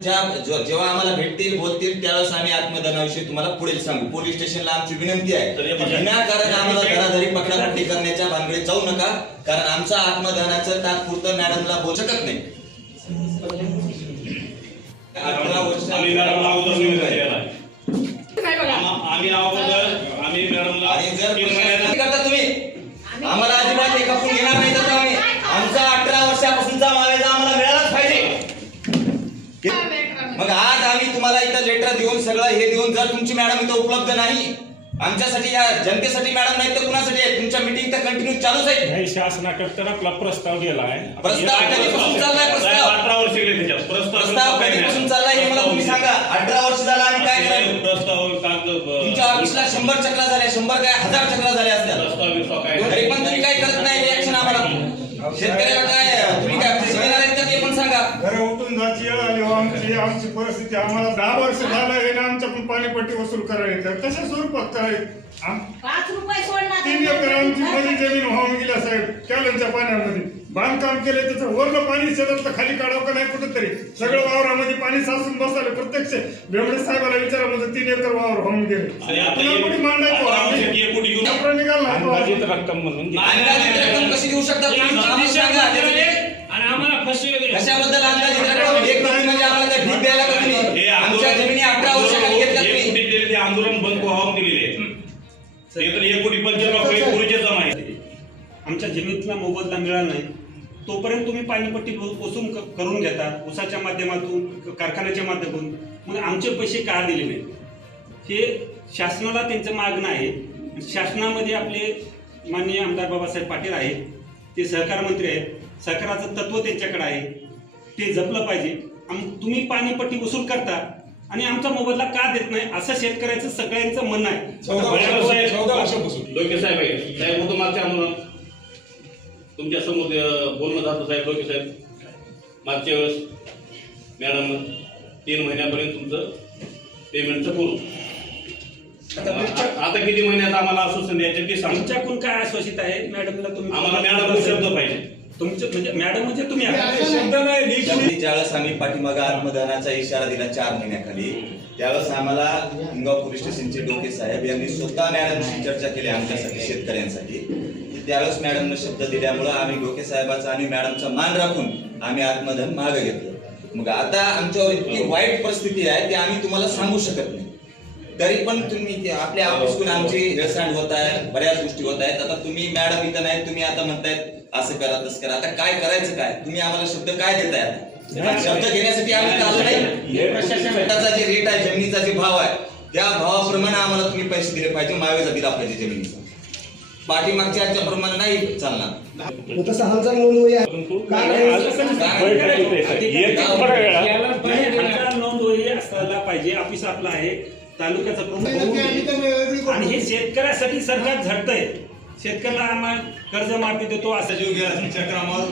जेव्हा आम्हाला भेटतील बोलतील त्यावेळेस आम्ही आत्मदानाविषयी तुम्हाला पुढे सांगू। पोलीस स्टेशनला आमची विनंती आहे, विनाकारण आम्हाला घराघरी पकडापट्टी करण्याच्या भानगडीत जाऊ नका, कारण आमचा आत्मदानाचं तात्पुरतं मॅडमला बोलू शकत नाही। 18 वर्ष आम्ही मॅडमला आणि जर करता तुम्ही आम्हाला अजिबात एका फोन घेणार नाही, तर आम्ही आमचा 18 वर्षापासूनचा मावेजा आम्हाला मिळालाच पाहिजे। मग आज आम्ही तुम्हाला इथं लेटर देऊन सगळं हे देऊन जर तुमची मॅडम इथं उपलब्ध नाही, आमच्यासाठी या जनतेसाठी मॅडम नाही तर कुणासाठी आहे? तुमच्या मीटिंग तर कंटिन्यू चालूच आहे। नाही, शासनाकडे आपला प्रस्ताव गेला आहे। प्रस्ताव कधीपासून चाललाय? 18 वर्ष गेले त्याच्यात प्रस्ताव कधीपासून चाललाय हे मला तुम्ही सांगा। 18 वर्ष झालं आम्ही काय करायचं? प्रस्ताव तुमच्या ऑफिसला 100 चक्रा झाल्या, 100 काय 1000 चक्रा झाल्या असतात, तरी पण तुम्ही काय करत नाही रिएक्शन आम्हाला। शेतकऱ्याला काय तुम्ही काय पैसे देणार आहेत का ते पण सांगा। घर उठून जायची वेळ आली हो आमची परिस्थिती। आम्हाला 10 वर्ष झालं हे ना आमच्याकडून पाणीपट्टी वसूल करायला, तर कशा स्वरूपात करायचं? 5 रुपये सोडणार 3 एकर आमची मध्ये जमीन वाहून गेल्या साहेब, कॅलनच्या पाण्यामध्ये बांधकाम केले, त्याचं वरलं पाणी शेतात खाली काढावं का नाही कुठेतरी? सगळं वावरामध्ये पाणी साचून बसले। प्रत्यक्ष बेवडे साहेबाला विचारा, म्हणजे 3 एकर वावर वाहून गेले। कुठे मांडायचं अंदाजित रक्कम म्हणून अंदाजित रक्कम कशी देऊ शकता तुम्ही? सांगा आणि आम्हाला फसवे कशाबद्दल अंदाजित रक्कम? एक म्हणजे आम्हाला काय भीक द्यायला का तुम्ही? आमच्या जमिनी 18 वर्षाखाली घेतल्या तुम्ही। आंदोलन बंद व्हावं दिलेले तर 1,95,00,000 पूर्वीचे जमा आहे। आमच्या जमिनीतला मोबदला मिळाला नाही तोपर्यंत तुम्ही पाणीपट्टी वसूल करून घेता ऊसाच्या माध्यमातून, कारखान्याच्या माध्यमातून, मग आमचे पैसे का दिले नाही? हे शासनाला त्यांचं मागणं आहे। शासनामध्ये आपले माननीय आमदार बाबासाहेब पाटील आहेत, ते सहकार मंत्री आहेत, सहकाराचं तत्व त्यांच्याकडे आहे, ते जपलं पाहिजे। तुम्ही पाणीपट्टी वसूल करता आणि आमचा मोबदला का देत नाही असं शेतकऱ्याचं सगळ्यांचं म्हणणं आहे। 14 वर्षापासून लोके साहेब आहे साहेब होतो मागच्या आंदोलन तुमच्या समोर बोलणं झालं साहेब। लोके साहेब मागच्या वेळेस मॅडम 3 महिन्यापर्यंत तुमचं पेमेंटचं करू, आता किती महिन्यात आम्हाला आश्वासन द्यायचं ते सांगा। तुमच्याकडून काय आश्वासित आहे मॅडमला? तुम्ही आम्हाला मॅडम शब्द पाहिजे तुमचं, म्हणजे मॅडम म्हणजे तुम्ही ज्यावेळेस आम्ही पाठीमागा आत्मदानाचा इशारा दिला 4 महिन्याखाली, त्यावेळेस आम्हाला हिंगाव पोलीस स्टेशनचे डोके साहेब यांनी स्वतः मॅडमशी चर्चा केली आमच्यासाठी, शेतकऱ्यांसाठी। त्यावेळेस मॅडमने शब्द दिल्यामुळे आम्ही डोके साहेबाचा आणि मॅडमचा मान राखून आम्ही आत्मदान मागे घेतलं। मग आता आमच्यावर इतकी वाईट परिस्थिती आहे ते आम्ही तुम्हाला सांगू शकत नाही, तरी पण तुम्ही आपल्या ऑफिसकडून आमची हेळसांड होत आहे, बऱ्याच गोष्टी होत आहेत। आता तुम्ही मॅडम इथं नाही, तुम्ही आता म्हणतायत असं करा तसं करा, आता काय करायचं काय? तुम्ही आम्हाला शब्द काय देताय? शब्द घेण्यासाठी आम्ही आलो नाही। प्रशासनाचा जे रेट आहे, जमिनीचा जे भाव आहे, त्या भावाप्रमाणे आम्हाला तुम्ही पैसे दिले पाहिजे, मावेजा दिला पाहिजे जमिनीचा। पाठीमागच्या प्रमाणे नाही चालणार। तसं हालचाल नोंदवूया नोंदवही असायला पाहिजे। ऑफिस आपलं आहे, तालुक्याचा प्रमुख, आणि हे शेतकऱ्यासाठी सरकार झटतंय। शेतकऱ्याला आम्हाला कर्ज माफी देतो असं जीव गेला चक्रा मारू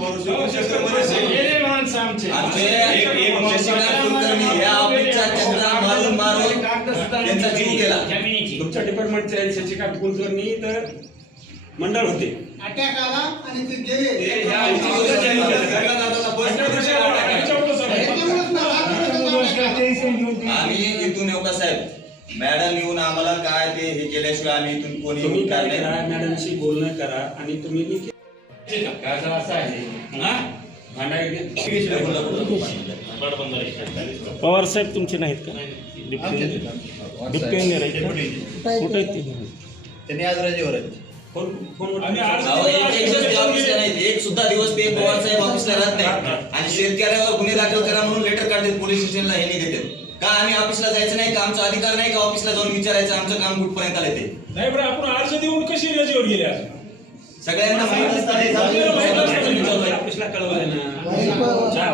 त्यांचा जीव गेला। तुमच्या डिपार्टमेंटचे शशिकांत कुलकर्णी तर मंडळ होते, अटॅक आला आणि ते गेले। आम्ही इथून येऊ का साहेब? मॅडम येऊन आम्हाला काय ते हे केल्याशिवाय आम्ही इथून कोणी तुम्ही काय करा, मॅडमशी बोलणं करा आणि तुम्ही असं आहे पवार साहेब तुमचे नाहीत का? डिप्टी कुठे त्यांनी आज रजेवर आहेत। एक सुद्धा दिवस ते पवार साहेब ऑफिसला राहत नाही आणि शेतकऱ्यावर गुन्हे दाखल करा म्हणून लेटर काढतात पोलीस स्टेशनला, हे नाही देतात का? आम्ही ऑफिसला जायचं नाही का? आमचा अधिकार नाही का ऑफिसला जाऊन विचारायचं आमचं काम कुठपर्यंत आले ते? नाही बरं, आपण अर्ज देऊन कशी रजेवर गेले? सगळ्यांना माहित ऑफिसला कळवलं ना,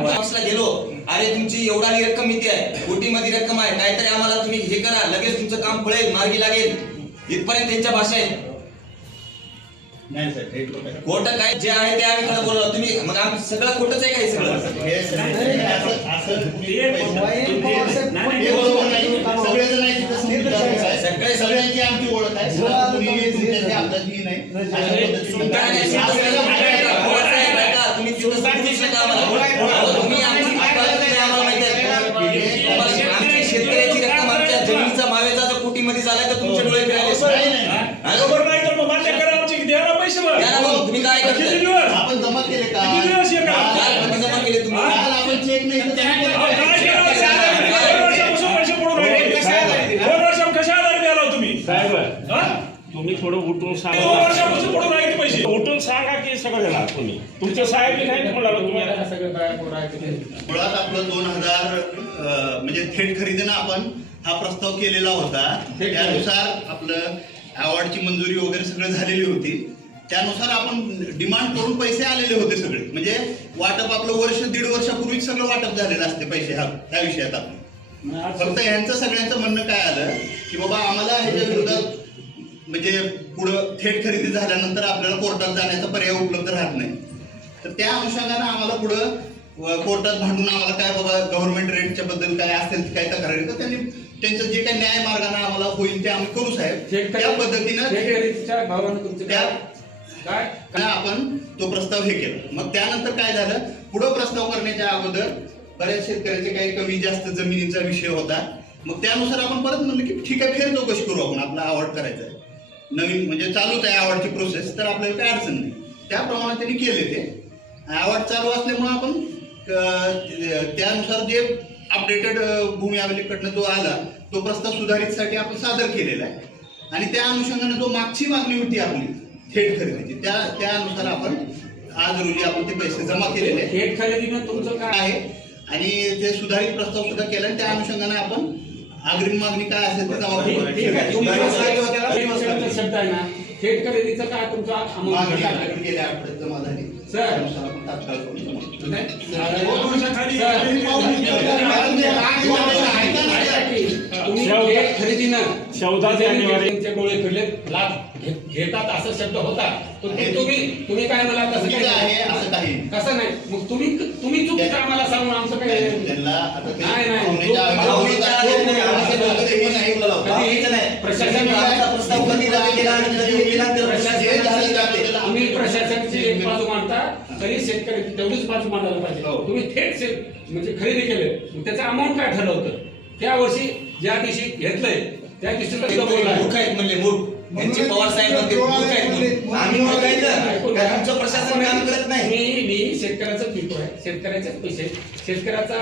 ऑफिसला गेलो, अरे तुमची एवढा रक्कम इथे आहे, कोटीमध्ये रक्कम आहे, काहीतरी आम्हाला तुम्ही हे करा, लगेच तुमचं काम फळेल, मार्गी लागेल, इथपर्यंत त्यांच्या भाषा आहे। खोटं काय जे आहे ते आम्ही खरं बोललो, तुम्ही मग आम्ही सगळं खोटंच आहे काय? सगळं सगळ्यांची आमची ओळख आहे। तुम्ही माझा मावेचा जर कोटीमध्ये झालाय तर तुमचे डोळे फिरायले नाही, नाही. हा? बरोबर नाही तर मग मान्य करा आमची द्या ना पैसे मग. द्या ना मग, तुम्ही काय किती करताय? दिवस आपण जमा केले का किती दिवस हे करा? काल कधी जमा केले तुम्ही? काल आपण चेक नाही तर त्यांनी अहो, केलं. काय केलं? दोन वर्षापासून पैसे पडून राहिले. 2 वर्ष कशा आधारे द्याला तुम्ही साहेब हा? तुम्ही थोडं उठून 2 सांगा. वर्षापासून पडून राहिले पैसे. उठून सांगा की सगळं देणार तुम्ही. तुमचे साहेब बी नाही म्हणाला तुम्ही. मुळात आपलं 2000 म्हणजे थेट खरेदीनं आपण हा प्रस्ताव केलेला होता. त्यानुसार आपलं अवॉर्डची मंजुरी वगैरे सगळं झालेली होती. त्यानुसार आपण डिमांड करून पैसे आलेले होते सगळे. म्हणजे वाटप आपलं वर्ष 1.5 वर्षापूर्वीच सगळं वाटप झालेलं असते पैसे ह्या विषयात आपण. फक्त यांचं सगळ्यांचं म्हणणं काय आलं की बाबा आम्हाला ह्याच्या विरोधात म्हणजे पुढं थेट खरेदी झाल्यानंतर आपल्याला कोर्टात जाण्याचा पर्याय उपलब्ध राहत नाही. तर त्या अनुषंगानं आम्हाला पुढं कोर्टात भांडून आम्हाला काय बाबा गव्हर्नमेंट रेटच्या बद्दल काय असेल काय तक्रारी तर त्यांनी त्यांचं जे काही न्याय मार्गाने आम्हाला होईल ते आम्ही करू साहेब. त्या पद्धतीनं त्या आपण तो प्रस्ताव हे केला. मग त्यानंतर काय झालं पुढं प्रस्ताव करण्याच्या अगोदर बऱ्याच शेतकऱ्याचे काही कमी जास्त जमिनीचा विषय होता. मग त्यानुसार आपण परत म्हणलं की ठीक आहे फेर चौकशी करू आपण आपला अवॉर्ड करायचा आहे नवीन म्हणजे चालूच आहे अवॉर्डची प्रोसेस तर आपल्याला काही अडचण नाही. त्याप्रमाणे त्यांनी केले ते अवॉर्ड चालू असल्यामुळे आपण त्यानुसार जे अपडेटेड भूमी अभिलेखकडनं जो आला तो प्रस्ताव सुधारितसाठी आपण सादर केलेला आहे. आणि त्या अनुषंगाने जो मागची मागणी होती आपली थेट खरेदीची त्यानुसार आपण आज रोजी आपण ते पैसे जमा केलेले आहेत. थेट खरेदीनं तुमचं काय आहे आणि ते सुधारित प्रस्ताव सुद्धा केला आणि त्या अनुषंगाने आपण अग्रिम मागणी काय असेल ते जमा ठीक आहे. तुमचं करू. शब्द आहे ना थेट खरेदीचं काय तुमचा मागणी अमाऊंट आपल्याकडे गेल्या आठवड्यात जमा झाली. सर. त्यानुसार आपण तात्काळ करून जमा करू. तुम्ही थेट खरेदीनं 14 जानेवारी तुमचे डोळे फिरले लाभ घेतात असा शब्द होता तो तुम्ही काय मला तसं चुकीचं आहे काय असं काही कसं नाही मग तुम्ही चुकीचं आम्हाला सांगून आमचं काय त्यांना आता ते नाही, नाही. भावनेच्या भावनेच्या आधारे नाही, असं लोकं ते नाही बोलावं. भावनेचं नाही. प्रशासन आमचा प्रस्ताव कधी रद्द केला आणि कधी उठलेला ते जे झालं त्याबद्दल तुम्ही प्रशासनाची एक बाजू मांडता तरी शेतकरी तेवढीच बाजू मांडायला पाहिजे हो. तुम्ही थेट म्हणजे खरेदी केले मग त्याचं अमाऊंट काय ठरवतं त्या वर्षी ज्या दिवशी घेतलंय त्या दिवशी ते तो बोलला. मूर्ख आहेत म्हणले मूर्ख यांचे पवार साहेब म्हणते मूर्ख आहेत म्हणून. आम्ही म्हणायचं का तुमचं प्रशासन काम करत नाही. मी शेतकऱ्याचं पिको आहे शेतकऱ्याचेच पैसे शेतकऱ्याचा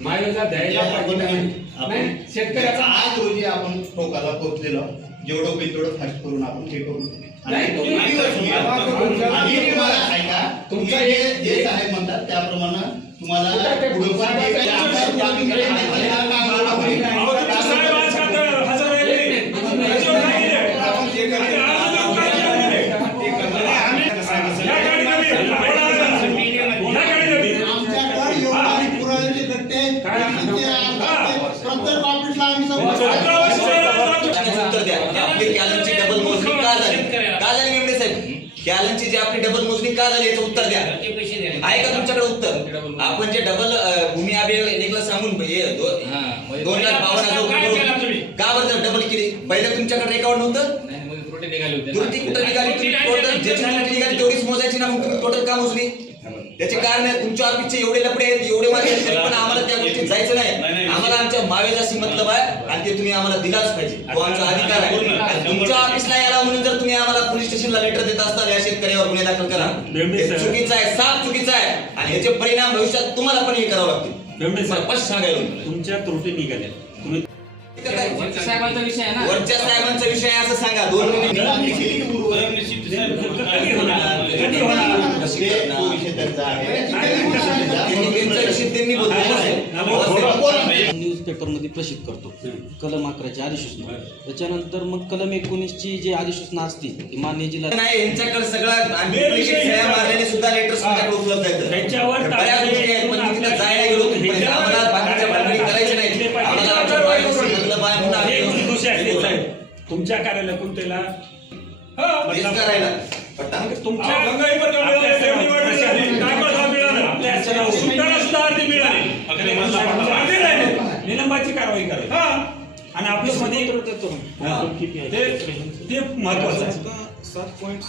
मायवेजा द्यायला पाहिजे नाही शेतकऱ्याचा आज रोजी आपण टोकाला पोहोचलेलो जेवढं होईल तेवढं फास्ट करून आपण हे करू. नाही, तुम्ही- आणि तुम्हाला ऐका तुम्ही जे साहेब म्हणतात त्याप्रमाणे तुम्हाला पुढं पण जे काही आमचं मागणी आहे, अहो, तुमचे साहेब आज का तर हजर राहिले नाही. त्याच्यावर काय केलंय? आणि आज अजून काय केलं नाही? या गाडीमध्ये एवढा आजार. या गाडीमध्ये. आमच्याकडे एवढे पुराव्याचे गट्टे आहेत. काय? किती आहेत? प्रत्येक ऑफिसला आम्ही संपर्क 17 वर्ष त्याचं उत्तर द्या. आपली कॅलनची डबल मोजणी का झाली मेमडे साहेब कॅलनची जी आपली डबल मोजणी का झाली याचं उत्तर द्या. आहे का तुमच्याकडे उत्तर? आपण जे डबल भूमी अभिलेखला सांगून 2,52,000 रुपये का बरं डबल केली पहिलं तुमच्याकडे रेकॉर्ड नव्हतं त्रुटी कुठं निघाली तुम्ही टोटल ज्याची त्रुटी निघाली तेवढीच मोजायची ना मग तुम्ही टोटल का मोजली त्याचे कारण आहे तुमच्या ऑफिसचे एवढे लपडे आहेत एवढे मागे आहेत तरी पण आम्हाला त्या गोष्टीत जायचं नाही. आम्हाला आमच्या मावेजाशी मतलब आहे आणि ते तुम्ही आम्हाला दिलाच पाहिजे तो आमचा अधिकार आहे. आणि तुमच्या ऑफिसला यायला म्हणून जर तुम्ही आम्हाला पोलीस स्टेशनला लेटर देत असताल या शेतकऱ्यावर गुन्हे दाखल करा हे चुकीचं आहे साफ चुकीचं आहे आणि याचे परिणाम भविष्यात तुम्हाला पण हे करावं लागतील. स्पष्ट सांगायला तुमच्या त्रुटी निघाल्या तुम्ही वरच्या साहेबांचा विषय आहे ना साहेबांचा विषय आहे असं सांगा 2 महिने त्यांनी न्यूजपेपर मध्ये प्रसिद्ध करतो कलम 11ची अधिसूचना त्याच्यानंतर मग कलम 19ची जी अधिसूचना असते ती मान्य जिल्हा नाही यांच्याकडे सगळं सह्या मारलेले सुद्धा लेटर तुमच्याकडे उपलब्ध आहेत त्याच्यावर बऱ्याच गोष्टी आहेत पण मी तिथं जायला गेलो पण आम्हाला बाकीच्या भानगडी करायच्या नाही आम्हाला आमच्या बायकोशी मतलब आहे म्हणून आम्ही एक दोषी असले साहेब तुमच्या कार्यालयातून त्याला हेच करायला पट्टा तुमच्या गंगाईवर आपल्या तेवढी वाढ झाली. काय बदला मिळाला? आपल्या सराव- सुतारा सुद्धा अर्धी मिळाली. अर्धी राहिली. निलंबाची कारवाई करावी हा. आणि आपल्या मध्ये ते महत्वाचं आहे